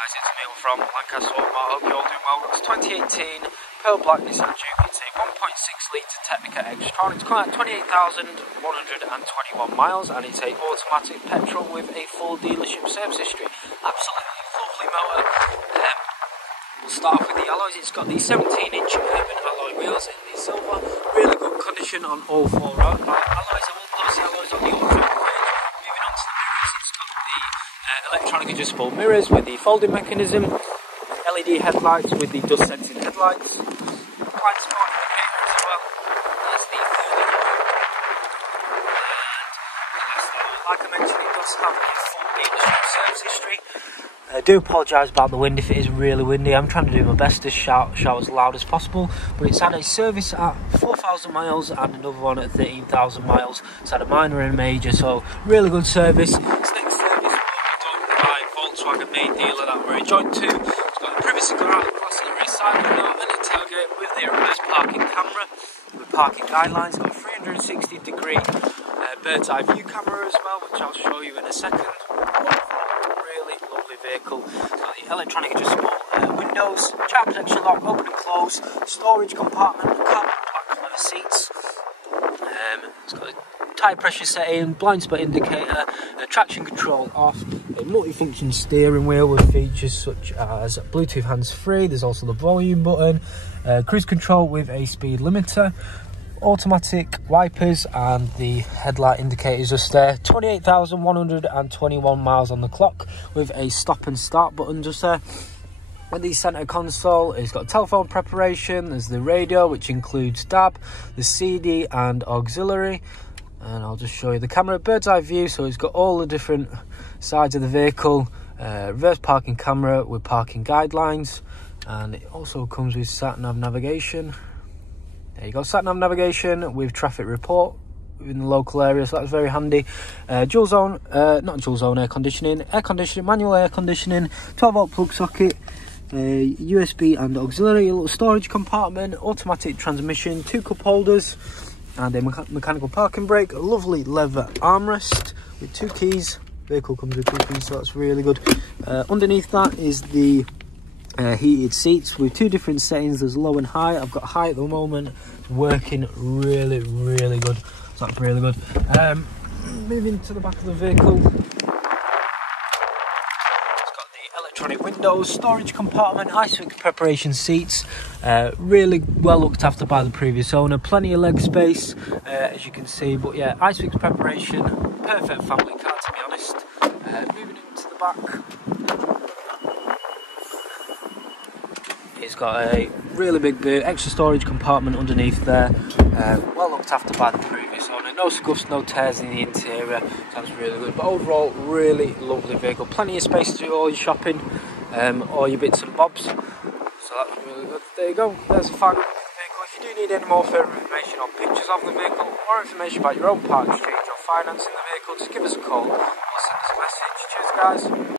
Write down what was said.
Guys, it's Emil from Lancaster Automart. Hope you're all doing well. It's 2018 Pearl Black Nissan Juke. It's a 1.6 litre Tekna XTRON. It's coming at 28,121 miles and it's a automatic petrol with a full dealership service history. Absolutely lovely motor. We'll start off with the alloys. It's got the 17-inch urban alloy wheels in the silver. Really good condition on all four alloys. I will close the alloys on the auto. Moving on to the mirrors, it's got the electronic adjustable mirrors with the folding mechanism, LED headlights with the dust sensing headlights, blind spot indicator as well. That's the and like I mentioned, it does have a full dealership service history. I do apologise about the wind if it is really windy. I'm trying to do my best to shout as loud as possible, but it's had a service at 4,000 miles and another one at 13,000 miles. It's had a minor and a major, so really good service. It's next service by Volkswagen main dealer that we're joined to. It's got a privacy glass across the rear side window and a tailgate with the reverse parking camera with parking guidelines. It's got a 360 degree bird's eye view camera as well, which I'll show you in a second. Vehicle. It's got the electronic adjustable windows, child protection lock, open and close, storage compartment, carbon black leather seats. It's got a tyre pressure setting, blind spot indicator, traction control off, a multifunction steering wheel with features such as Bluetooth hands-free. There's also the volume button, cruise control with a speed limiter, automatic wipers, and the headlight indicators just there. 28,121 miles on the clock with a stop and start button just there. With the centre console, it's got telephone preparation, there's the radio which includes DAB, the CD and auxiliary, and I'll just show you the camera, bird's eye view, so it's got all the different sides of the vehicle, reverse parking camera with parking guidelines, and it also comes with sat-nav navigation. There you go, sat-nav navigation with traffic report in the local area, so that's very handy. Not dual zone air conditioning, manual air conditioning, 12-volt plug socket, USB and auxiliary, a little storage compartment, automatic transmission, 2 cup holders, and a mechanical parking brake, a lovely leather armrest with 2 keys. Vehicle comes with 2 keys, so that's really good. Underneath that is the heated seats with 2 different settings. There's low and high. I've got high at the moment. It's working really good, so that's really good. Moving to the back of the vehicle, it's got the electronic windows, storage compartment, ISOX preparation seats, really well looked after by the previous owner, plenty of leg space as you can see. But yeah, ISOX preparation, perfect family car to be honest. Moving into the back, it's got a really big boot, extra storage compartment underneath there, well looked after by the previous owner, no scuffs, no tears in the interior, sounds really good. But overall, really lovely vehicle, plenty of space to do all your shopping, all your bits and bobs, so that's really good. There you go, there's a final vehicle. If you do need any more further information or pictures of the vehicle or information about your own part exchange or financing the vehicle, just give us a call or send us a message. Cheers guys.